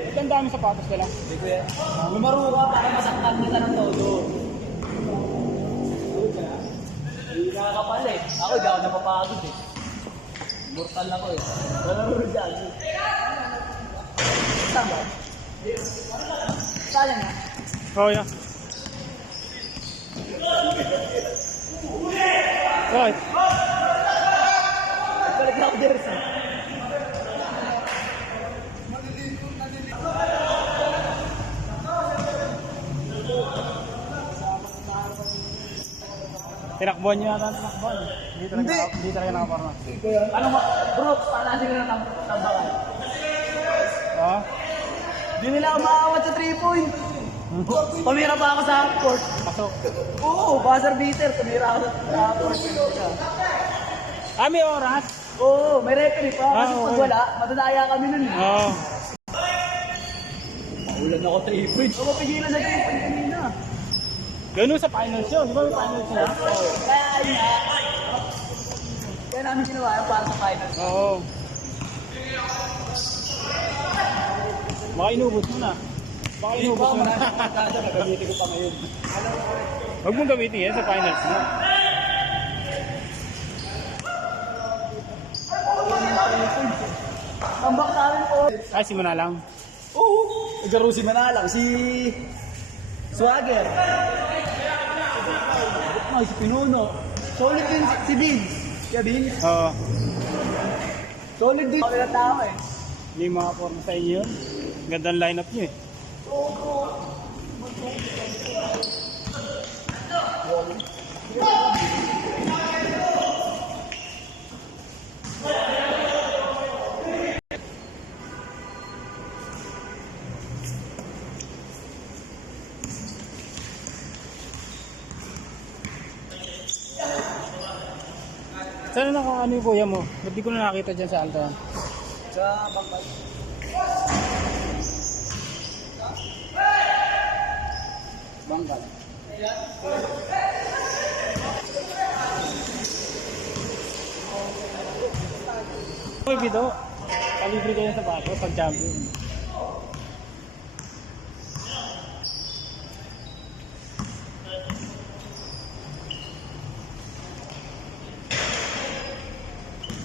Ang dami sapatos nila. Hindi ko yan. Lumaro ka para masaktan kita ng todo. Hindi nakakapal eh. Ako hindi ako napapagod eh. Mortal ako eh. Malaro dyan. Tama? Saan yan? Oh, yeah. Right. Balik na ako there sa. Tinakbuhan niyo yata ang tinakbuhan. Hindi talaga nakaparma. Ano ba? Bro, palasin ka na tambakan. Ah? Hindi nila ako makakawat sa 3 point. Tumira pa ako sa court. Pasok. Oo, buzzer beater. Tumira ako sa court. Ah, may oras? Oo, may referee pa. Kasi okay. pag wala, matadaya kami nun. Oo. Ulan ako 3 points. Ako pigilan sa 3 points kanina. Ganun sa finals yun. Di ba may finals na? Kaya ayun na. Kaya namin ginawa yung para sa finals. Oo. Baka inubos mo na. Baka inubos mo na. Nagamitin ko pa ngayon. Huwag mong gamitin yan sa finals mo. Tambak namin po. Ay, simula lang. Oo. Nagarusin na lang. Si Swagger. Ay, si Pinuno. Solid din si Vince. Kaya Vince. Oo. Solid din. Kami na tao eh. Hindi yung mga forma sa inyo yun. Gandang lineup nyo eh. Saan na nakaano yung kuya mo? Ba't di ko na nakita dyan sa alta? Sa Bangkal. Bangkal. May video. Palibre kayo sa bato pag champion.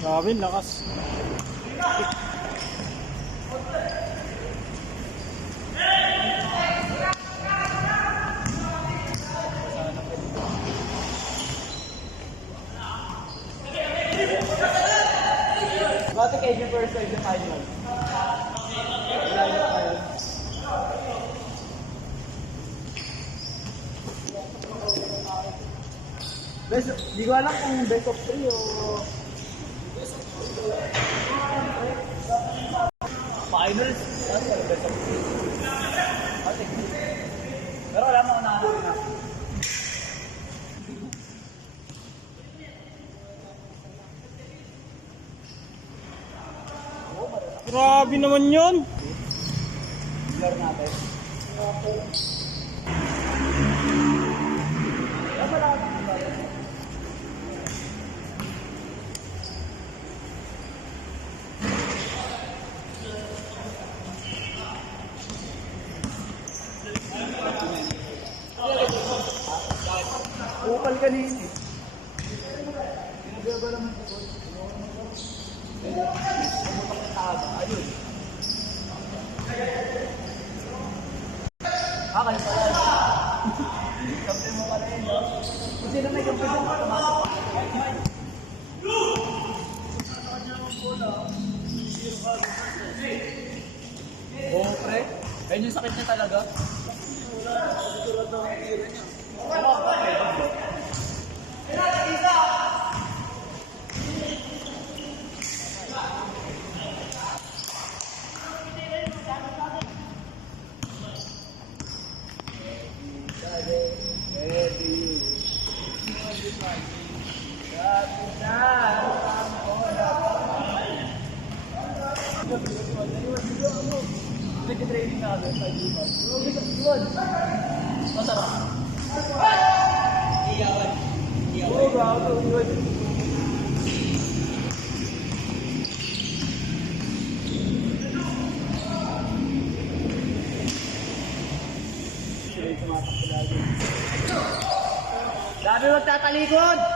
Grabe, lakas. Bakit kayo yung first time sa final? Wala na kayo. Best, di ko alam kung best of 3 o... Finals? Ano yung best of 3? Pero wala mo kung nakahanap na. Grabe naman yun. Laro natin. Upal kanina eh. Pinagaba naman ito. Ayun. Kayo pala. Kampi mo pala yun, no? Kung sino may kampi mo pala, Oo, pre. Ayun yung sakit niya talaga. Nag-training na kami, 5 months. Masarap. Iyawan. Oo, gago. magtatalikod!